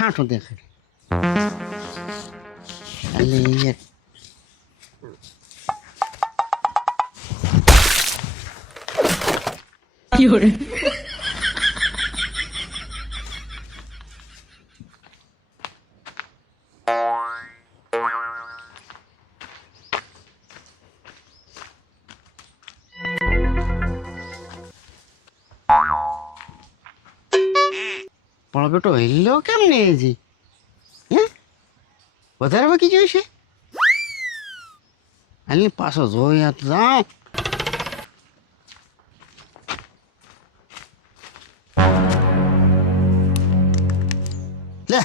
ઠાઠું દેખાય. એટલે પણ બેટો હિલ્લો કેમ ને હજી? હે વધારે બાકી જોઈ છે? હાલની પાછો જોયા તો જાઉં. લે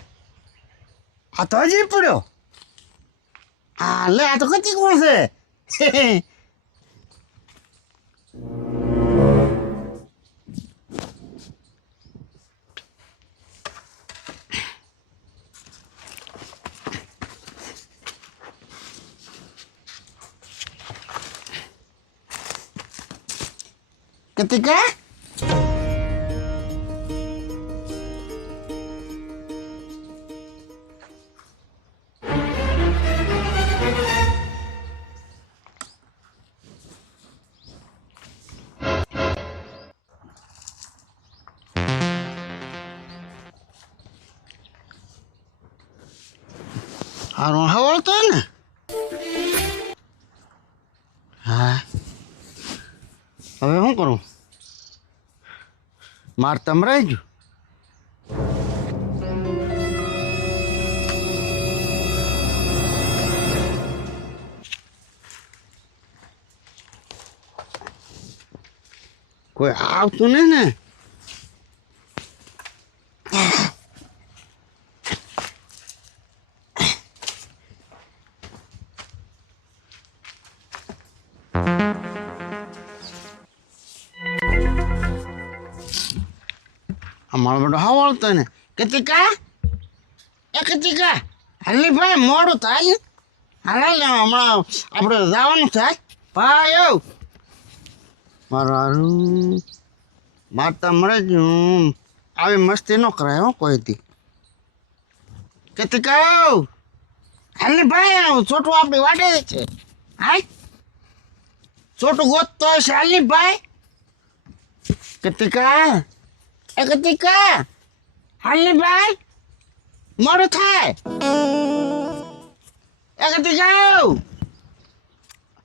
આ તો હજી પડ્યો. આ લે આ તો કતી કોણ છે? Ketika Harun hawal tuh na. હા હવે શું કરું? માર તમ રહી ગયું. કોઈ આવતું નહીં ને? અમારો બેટો હવાળતો ને. કતિકા એ કતિકા હાલી ભાઈ મોડું થાય. હાલ ને હમણાં આપણે જવાનું થાય. ભાઈ મારું હારું મારતા મળે જ આવી મસ્તી ન કરાય હો કોઈથી. કતિકા હાલી ભાઈ છોટું આપણી વાટે છે. હા છોટું ગોતતો હશે. હાલી ભાઈ કતિકા એ કતિકા હાલની ભાઈ મોડું થાય. એ કતિકા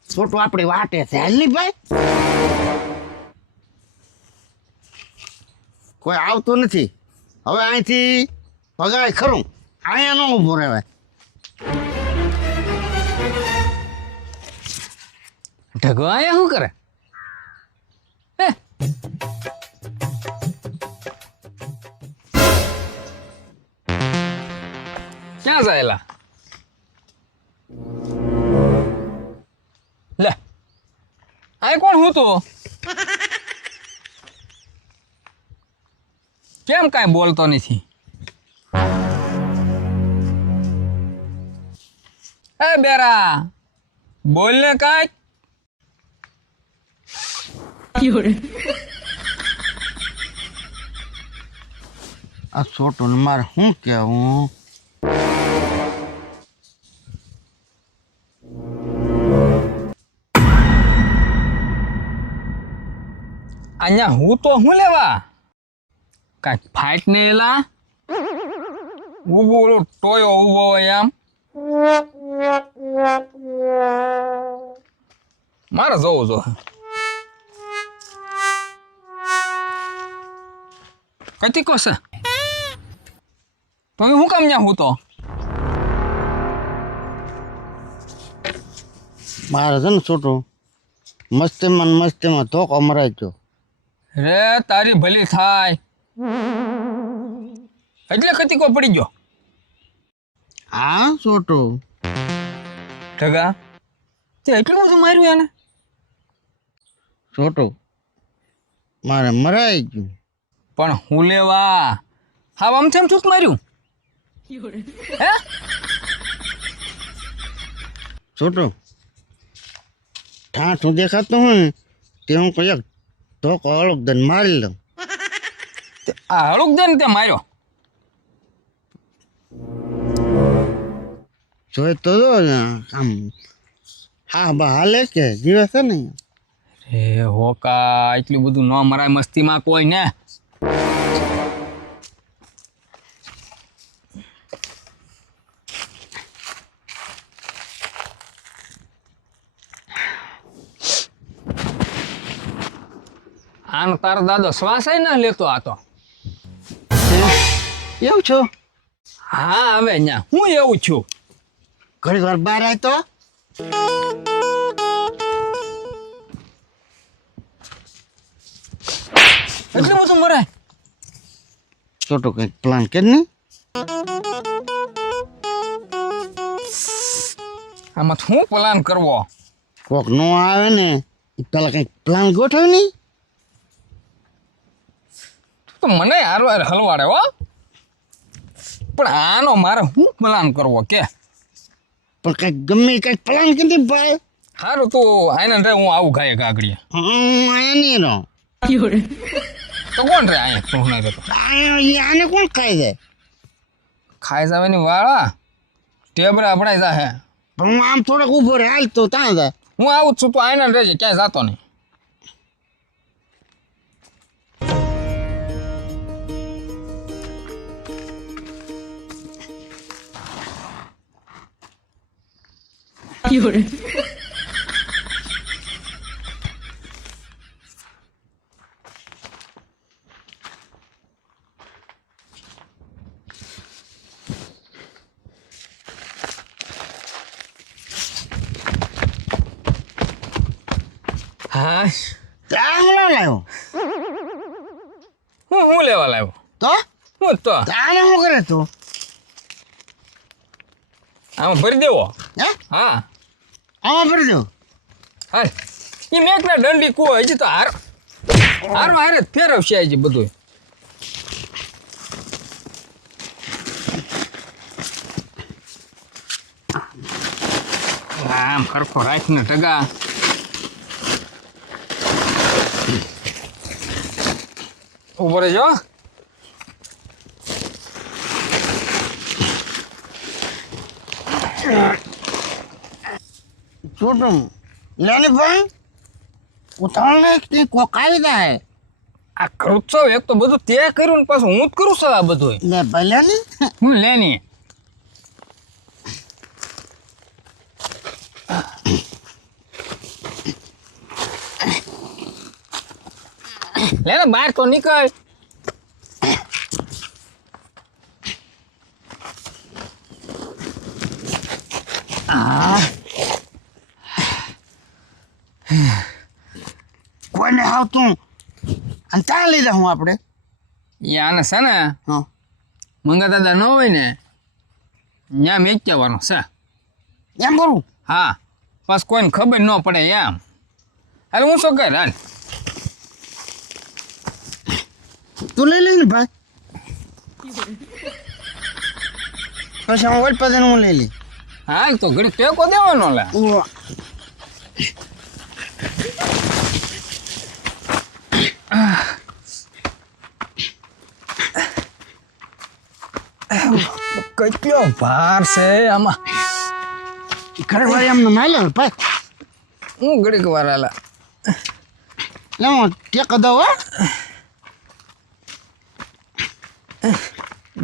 છોટું આપણી વાટે છે. હાલની ભાઈ કોઈ આવતું નથી. હવે અહીંથી ભગાય ખરું. અહીંયા ન ઊભું રહેવાય. ઢગો અહીંયા શું કરે? ક્યાં જાયેલા? લે આ કોણ હું તો? કેમ કાંઈ બોલતો નથી? એ બેરા બોલ ને કાંઈક. આ છોટું મારે શું કહેવું? અહીંયા હું તો હું લેવા કાંઈક ફાઇટ ને એલા ઊભો ટોયો ઊભો હોય આમ. મારે જવું જો. કતી કોસે તો હું કામ ન્યા હું તો? મારે છે ને છોટું મસ્તીમાં ધોકો મરાઈ ગયો. રે તારી ભલી થાય એટલે કતીકો પડી ગયો. હા છોટું ઢગા તે એટલું બધું માર્યું એને? છોટું મારે મરાઈ ગયું. પણ હું લેવા હા આમ તેમ ચૂક માર્યું? હે છોટું ઠાઠું દેખાતું હોય ને તે હું કઈક ધોકો અળગ દઈને મારી લઉં. આ હળુક દે ને તે માર્યો જોઈ તો જો આમ હા બા હાલે કે જીવે છે ને એ હોકા એટલું બધું ન મરાય મસ્તીમાં કોઈ ને. આનો તારો દાદો શ્વાસ ન લેતો આ તો. એવું છો હા હવે ન્યા હું એવું છું. ઘણી વાર બહાર આય તો એટલું બધું મરાય. છોટો કંઈક પ્લાન કે નહીં આમાં શું પ્લાન કરવો? કોક નો આવે ને એ પેલા કંઈક પ્લાન ગોઠવ નહીં તો મને હારો હાર હલવાડે હો. પણ આનો મારે શું પ્લાન કરવો કે? પણ કંઈક ગમે કંઈક પ્લાન કીધી ભાઈ સારું તો આને રે હું આવું ગાય ગાગડીએ. આયા નહીં રહો તો કોણ રે અહીંયા તું ના રહેતો આને કોણ ખાઈ જાય ખાઈ જવાની વાળા ટેબરે આપણાય જા હે. પણ હું આમ થોડોક ઊભો રહે હાલ તો ત્યાં જાય હું આવું જ છું તો આને રહેજે ક્યાંય જાતો નહીં. હા ત્યાં હું લાવ્યો હું લેવા લાવ્યો તો હું તો ત્યાં શું કરે તું આમાં ભરી દેવો. હે હા આમાં ભરી દઉં હાલ એ મેકના દંડી કુવો હજી તો હારમાં હારે જ ફેરવશે હજી બધું. આમ ખરખો રાખીને ટગા ઉભો રહેજો. છોટો લેને ભાઈ ઉતાવળ ને કોક આવી જાય આ ખર્ચો એક તો બધું તે કર્યું ને પાછું હું જ કરું છું આ બધું. લે ભલે ને હું લેની લેને બહાર તો નીકળ. કોઈને આવતું અને ત્યાં લઈ જાઉં આપણે એ આને છે ને હા મંગા દાદા ન હોય ને ત્યાં મેં કહેવાનું છે. એમ કરું હા બસ કોઈને ખબર ન પડે એમ. અરે હું શું કર હાલ તું લઈ લે ને ભાઈ પછી હું વોટ પછી હું લઈ લઈ હાલ તો ઘડી ટેકો દેવાનો લે. કેટલો ભાર છે આમાં. ખરેખર એમને ના લે ભાઈ હું ઘડીક વાર હાલા લે હું ટેકો દઉં હો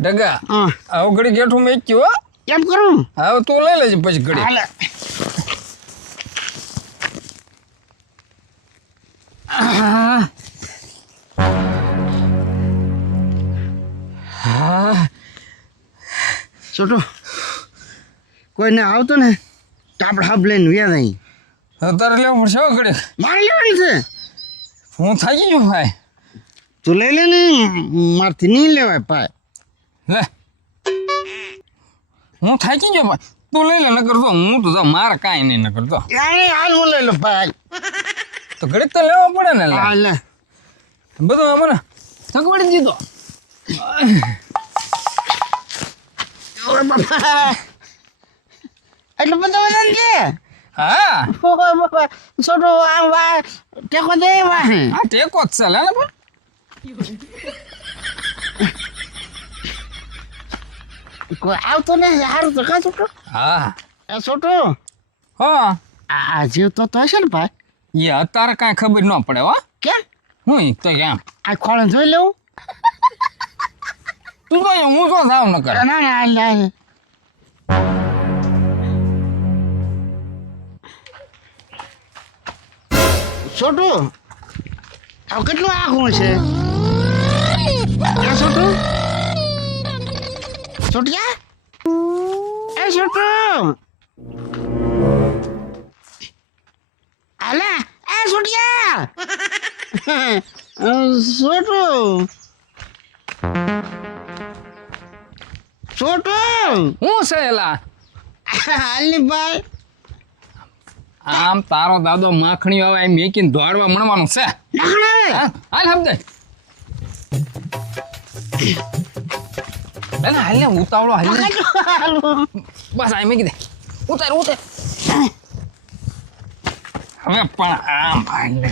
ડગા હા આવું ઘડી ગેઠું મેં હો. એમ કરું હવે તું લઈ લેજે પછી ઘડી. હાલે છોટો કોઈને આવતો ને તો આપણે હાફ લઈને વ્યા નહીં હવે તારે લેવું પડશે હો ઘડી. મારે લેવાની છે હું થાકી ગયો ભાઈ. તું લઈ લે ને મારથી નહીં લેવાય ભાઈ લે હું થાકી ગયો ભાઈ. તું લઈ લે ન કરતો હું તો મારે કાંઈ નહીં ન કરતો. યાર હાલ હું લઈ લો ભાઈ તો ઘડીક તો લેવો પડે ને લે. હા લે બધું મને થકવાડી દીધો. ઓરે બાપા એટલું બધું વજન છે હા બાપા છોટો આમ વા ટેકો દે વાહે આ ટેકો જ છે લે ને પણ. કોઈ આવતો ને સારું તો કાં છોટો હા એ છોટું હા આ જીવતો તો હશે ને ભાઈ એ અત્યારે કાંઈ ખબર ન પડે હો કેમ હું તો કેમ આ ખોળે જોઈ લેવું તું તો હું શું થાવ ન કરે ના ના હાલ હાલ છોટું આ કેટલું આખું છે છોટું છોટિયા એ છોટું અલા એ છોટિયા છોટું છોટું હું છે એલા હાલની ભાઈ આમ તારો દાદો માખણી હવે એમ મેકીને દોડવા મળવાનું છે નાખણાવે હા હાલ સમજે બેન હાલ ને ઉતાવળો હાલ ને બસ આ મેકી દે ઉતાર ઉતાર હવે પણ આમ હાલ ને